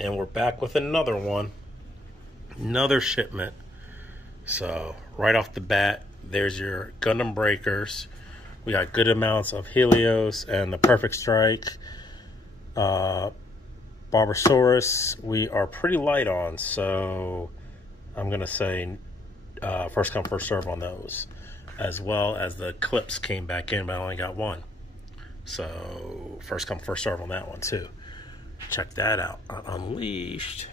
and we're back with another one, another shipment. So right off the bat, there's your Gundam Breakers. We got good amounts of Helios and the Perfect Strike. Barbasaurus we are pretty light on, so I'm gonna say first come first serve on those, as well as the Clips came back in, but I only got one, so first come first serve on that one too. Check that out on Unleashed.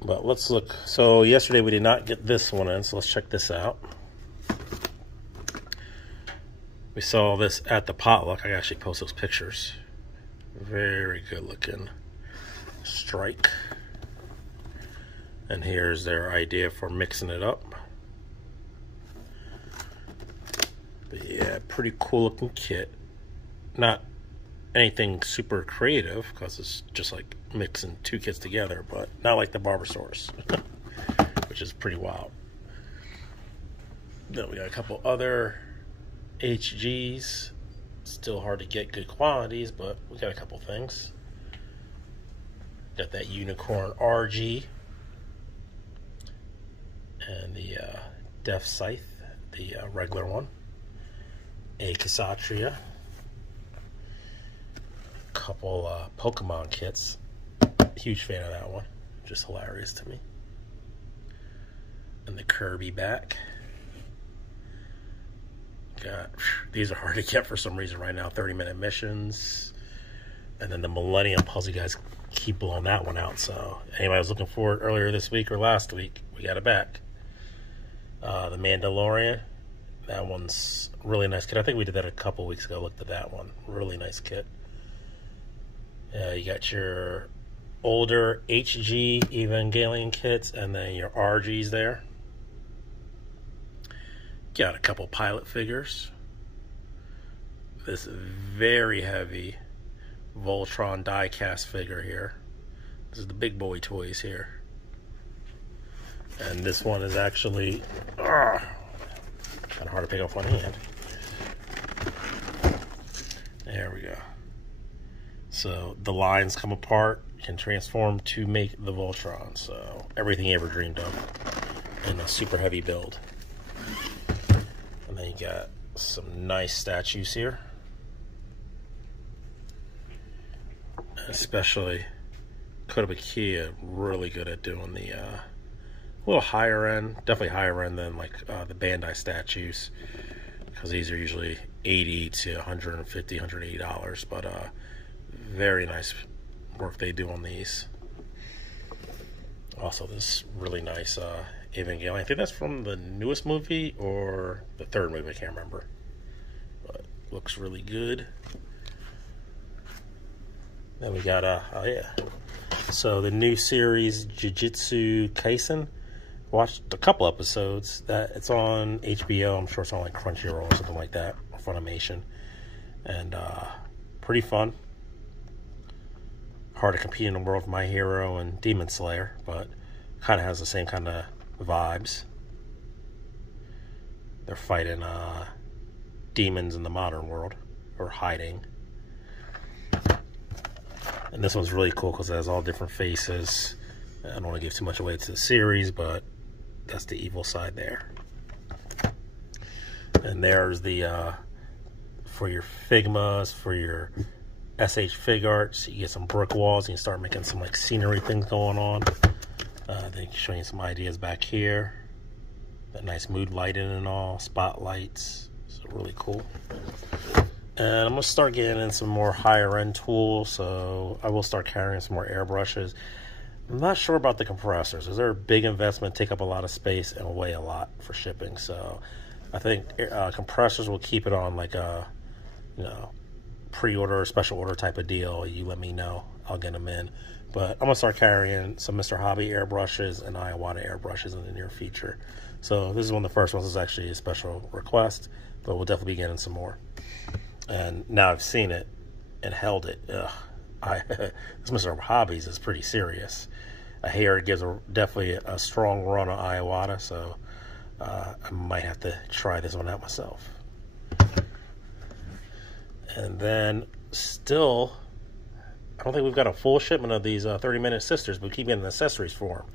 But let's look. So yesterday we did not get this one in, so let's check this out. We saw this at the potluck. I actually post those pictures. Very good looking strike. And here's their idea for mixing it up. But yeah, pretty cool looking kit. Not anything super creative, because it's just like mixing two kits together, but not like the Barbasaurus, which is pretty wild. Then we got a couple other HGs. Still hard to get good qualities, but we got a couple things. Got that Unicorn RG and the Death Scythe, the regular one. A Kshatriya. Couple Pokemon kits. Huge fan of that one. Just hilarious to me. And the Kirby back. Got, these are hard to get for some reason right now. 30-minute missions. And then the Millennium Puzzle, you guys keep blowing that one out. So anybody was looking for it earlier this week or last week, we got it back. The Mandalorian. That one's really nice kit. I think we did that a couple weeks ago. Looked at that one. Really nice kit. You got your older HG Evangelion kits and then your RGs there. Got a couple pilot figures. This very heavy Voltron die-cast figure here. This is the big boy toys here. And this one is actually kind of hard to pick up one hand. There we go. So the lines come apart, can transform to make the Voltron. So everything you ever dreamed of in a super heavy build. And then you got some nice statues here. Especially Kotobukiya, really good at doing the a little higher end, definitely higher end than like the Bandai statues, because these are usually $80 to $150, $180, but very nice work they do on these. Also, this really nice Evangelion. I think that's from the newest movie or the third movie, I can't remember, but looks really good. Then we got oh yeah, so the new series Jujutsu Kaisen. Watched a couple episodes. That it's on HBO. I'm sure it's on like Crunchyroll or something like that, or Funimation, and pretty fun. Hard to compete in the world of My Hero and Demon Slayer, but kind of has the same kind of vibes. They're fighting demons in the modern world, or hiding. And this one's really cool because it has all different faces. I don't want to give too much away to the series, but that's the evil side there. And there's the for your Figmas, for your SH Fig Arts, you get some brick walls and you start making some like scenery things going on. Then showing you some ideas back here. That nice mood lighting and all, spotlights. It's really cool. And I'm gonna start getting in some more higher end tools, so I will start carrying some more airbrushes. I'm not sure about the compressors. They're a big investment, take up a lot of space, and weigh a lot for shipping. So I think compressors will keep it on like a, pre-order or special order type of deal. You let me know, I'll get them in. But I'm gonna start carrying some Mr. Hobby airbrushes and Iwata airbrushes in the near future. So this is one of the first ones. Is actually a special request, but we'll definitely be getting some more. And now I've seen it and held it. This Mr. Hobbies is pretty serious. I hear it gives definitely a strong run on Iwata, so I might have to try this one out myself. And then still I don't think we've got a full shipment of these 30-minute sisters, but we keep getting accessories for them.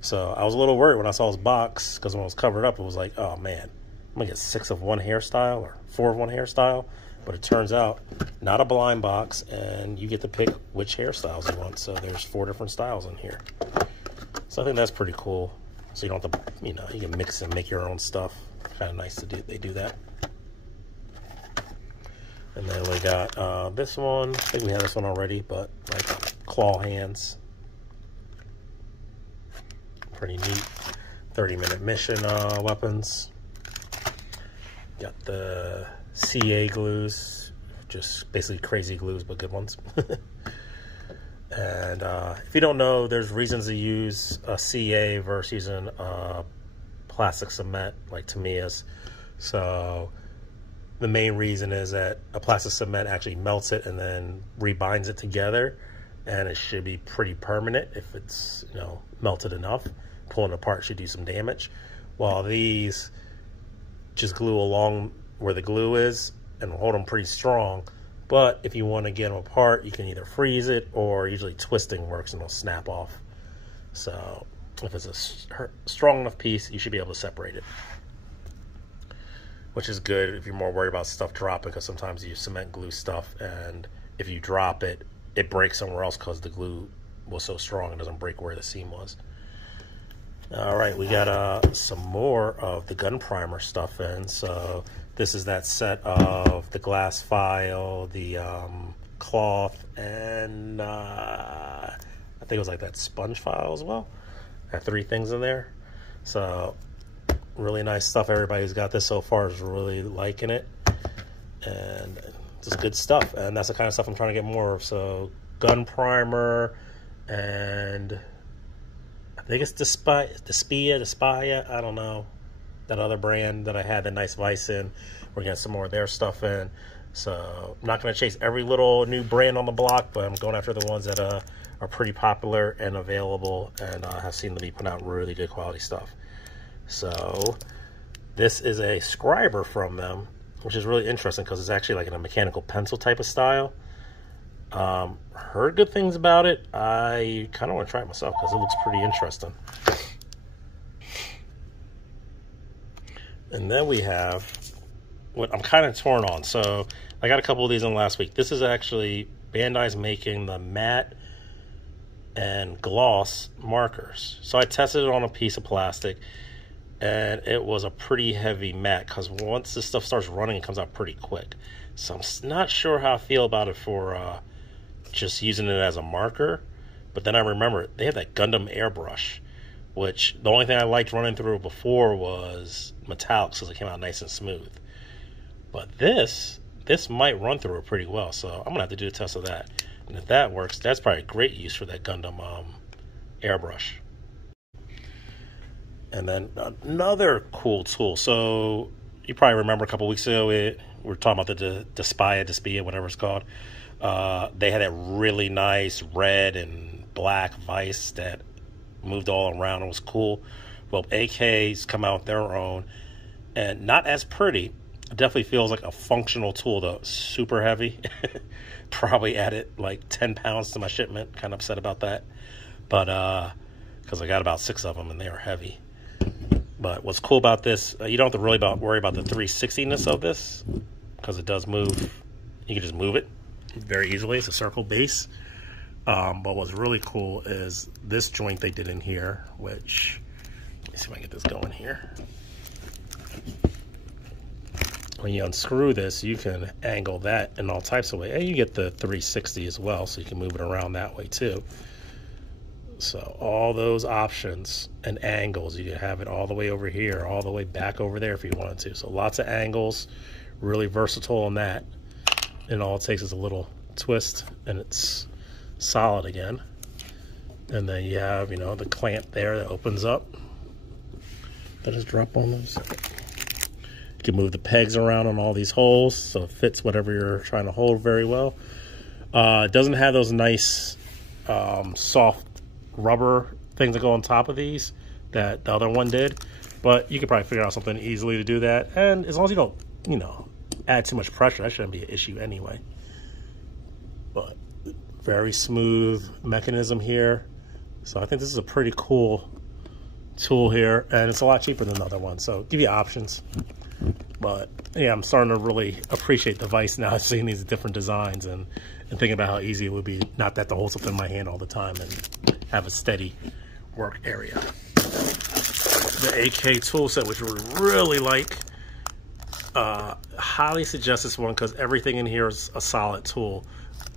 So I was a little worried when I saw this box, because when it was covered up, it was like, oh man, I'm going to get 6 of one hairstyle or 4 of one hairstyle. But it turns out, not a blind box, and you get to pick which hairstyles you want. So there's 4 different styles in here. So I think that's pretty cool. So you don't have to, you know, you can mix and make your own stuff. Kind of nice to do. They do that. And then we got this one. I think we had this one already, but like claw hands. Pretty neat. 30-minute mission weapons. Got the CA glues, just basically crazy glues, but good ones. And if you don't know, there's reasons to use a CA versus using plastic cement like Tamiya's. So the main reason is that a plastic cement actually melts it and then rebinds it together, and it should be pretty permanent if it's, you know, melted enough. Pulling it apart should do some damage, while these just glue along where the glue is and hold them pretty strong. But if you want to get them apart, you can either freeze it, or usually twisting works and it'll snap off. So if it's a strong enough piece, you should be able to separate it, which is good if you're more worried about stuff dropping, because sometimes you cement glue stuff, and if you drop it, it breaks somewhere else because the glue was so strong it doesn't break where the seam was. All right, we got some more of the gun primer stuff in. So this is that set of the glass file, the cloth, and I think it was like that sponge file as well. Got 3 things in there. So really nice stuff. Everybody who's got this so far is really liking it, and just good stuff. And that's the kind of stuff I'm trying to get more of. So gun primer, and I think it's Despia, I don't know, that other brand that I had the nice vice in. We're getting some more of their stuff in. So I'm not going to chase every little new brand on the block, but I'm going after the ones that are pretty popular and available, and have seemed to be putting out really good quality stuff. So this is a Scriber from them, which is really interesting because it's actually like in a mechanical pencil type of style. Heard good things about it. I kind of want to try it myself because it looks pretty interesting. And then we have what I'm kind of torn on. So I got a couple of these in last week. This is actually Bandai's making the matte and gloss markers. So I tested it on a piece of plastic, and it was a pretty heavy matte, because once this stuff starts running, it comes out pretty quick. So I'm not sure how I feel about it for just using it as a marker. But then I remember they have that Gundam airbrush, which the only thing I liked running through it before was metallics, because it came out nice and smooth. But this might run through it pretty well, so I'm gonna have to do a test of that. And if that works, that's probably a great use for that Gundam airbrush. And then another cool tool. So you probably remember a couple weeks ago we were talking about the Despia, whatever it's called. They had that really nice red and black vise that moved all around. It was cool. Well, AK's come out with their own, and not as pretty. It definitely feels like a functional tool, though. Super heavy. Probably added like 10 pounds to my shipment. Kind of upset about that. But because I got about 6 of them and they are heavy. But what's cool about this, you don't have to really worry about the 360-ness of this, because it does move. You can just move it very easily. It's a circle base. But what's really cool is this joint they did in here, which, let me see if I can get this going here. When you unscrew this, you can angle that in all types of ways. And you get the 360 as well, so you can move it around that way too. So all those options and angles, you can have it all the way over here, all the way back over there if you wanted to. So lots of angles, really versatile on that. And all it takes is a little twist and it's solid again. And then you have, you know, the clamp there that opens up. Let us drop on those. You can move the pegs around on all these holes so it fits whatever you're trying to hold very well. It doesn't have those nice soft rubber things that go on top of these that the other one did, but you could probably figure out something easily to do that. And as long as you don't, you know, add too much pressure, that shouldn't be an issue anyway. But Very smooth mechanism here. So I think this is a pretty cool tool here, and it's a lot cheaper than the other one. So give you options. But yeah, I'm starting to really appreciate the vise now, seeing these different designs and thinking about how easy it would be not to have to hold something in my hand all the time and have a steady work area. The AK tool set, which we really like. Highly suggest this one because everything in here is a solid tool.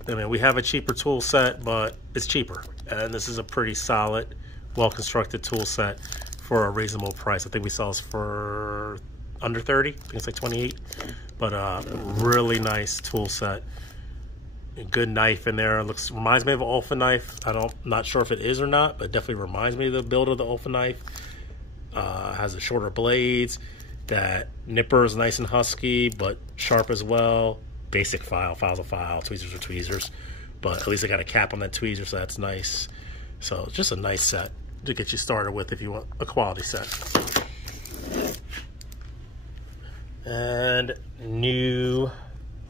I mean, we have a cheaper tool set, but it's cheaper. And this is a pretty solid, well-constructed tool set for a reasonable price. I think we saw this for under 30. I think it's like 28. But really nice tool set. A good knife in there. Reminds me of an Olfa knife. Not sure if it is or not, but definitely reminds me of the build of the Olfa knife. Has the shorter blades. That nipper is nice and husky, but sharp as well. Basic file's a file, tweezers are tweezers. But at least I got a cap on that tweezer, so that's nice. So it's just a nice set to get you started with if you want a quality set. And new,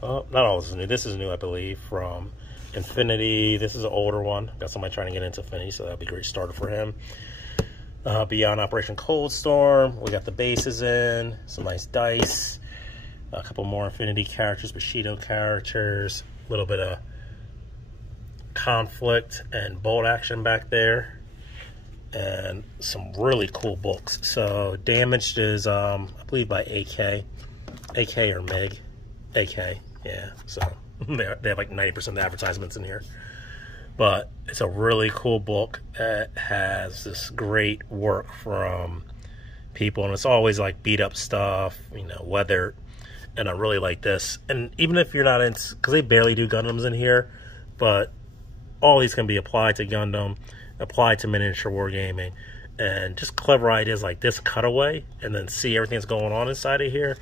oh, not all this is new. This is new, I believe, from Infinity. This is an older one. Got somebody trying to get into Infinity, so that'd be a great starter for him. Beyond Operation Cold Storm, we got the bases in, some nice dice, a couple more Infinity characters, Bushido characters, a little bit of conflict and bolt action back there, and some really cool books. So Damaged is, I believe, by AK or MIG, AK, yeah. So they have like 90% of the advertisements in here. But it's a really cool book that has this great work from people, and it's always like beat up stuff, you know, weathered, and I really like this. And even if you're not in, because they barely do Gundams in here, but all these can be applied to Gundam, applied to miniature wargaming, and just clever ideas like this cutaway, and then see everything that's going on inside of here.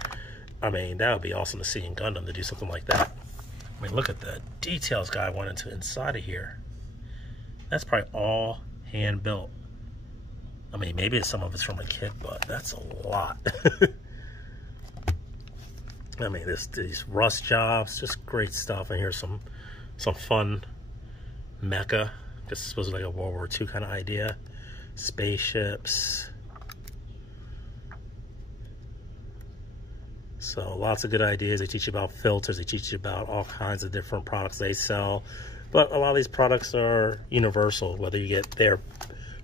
I mean, that would be awesome to see in Gundam, to do something like that. I mean, look at the details guy went into inside of here. That's probably all hand built. I mean, maybe some of it's from a kid, but that's a lot. I mean, these rust jobs, just great stuff. And here's some fun mecha. This is supposed to be like a World War II kind of idea. Spaceships. So lots of good ideas. They teach you about filters. They teach you about all kinds of different products they sell. But a lot of these products are universal, whether you get their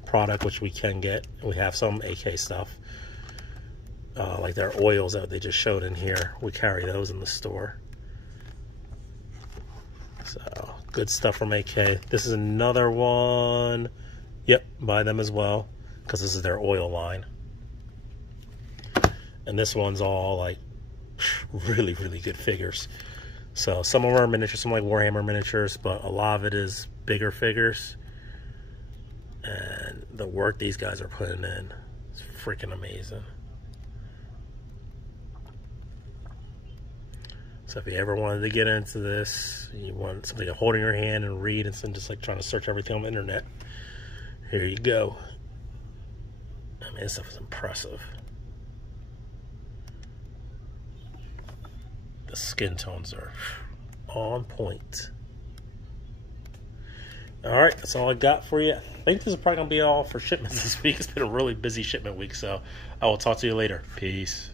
product, which we can get. We have some AK stuff, like their oils that they just showed in here. We carry those in the store. So good stuff from AK. This is another one. Yep, buy them as well, because this is their oil line. And this one's all like really, really good figures. So some of them are miniatures, some like Warhammer miniatures, but a lot of it is bigger figures. And the work these guys are putting in is freaking amazing. So if you ever wanted to get into this, you want something to hold in your hand and read instead of just like trying to search everything on the internet, here you go. I mean, this stuff is impressive. The skin tones are on point. All right, that's all I got for you. I think this is probably going to be all for shipments this week. It's been a really busy shipment week, so I will talk to you later. Peace.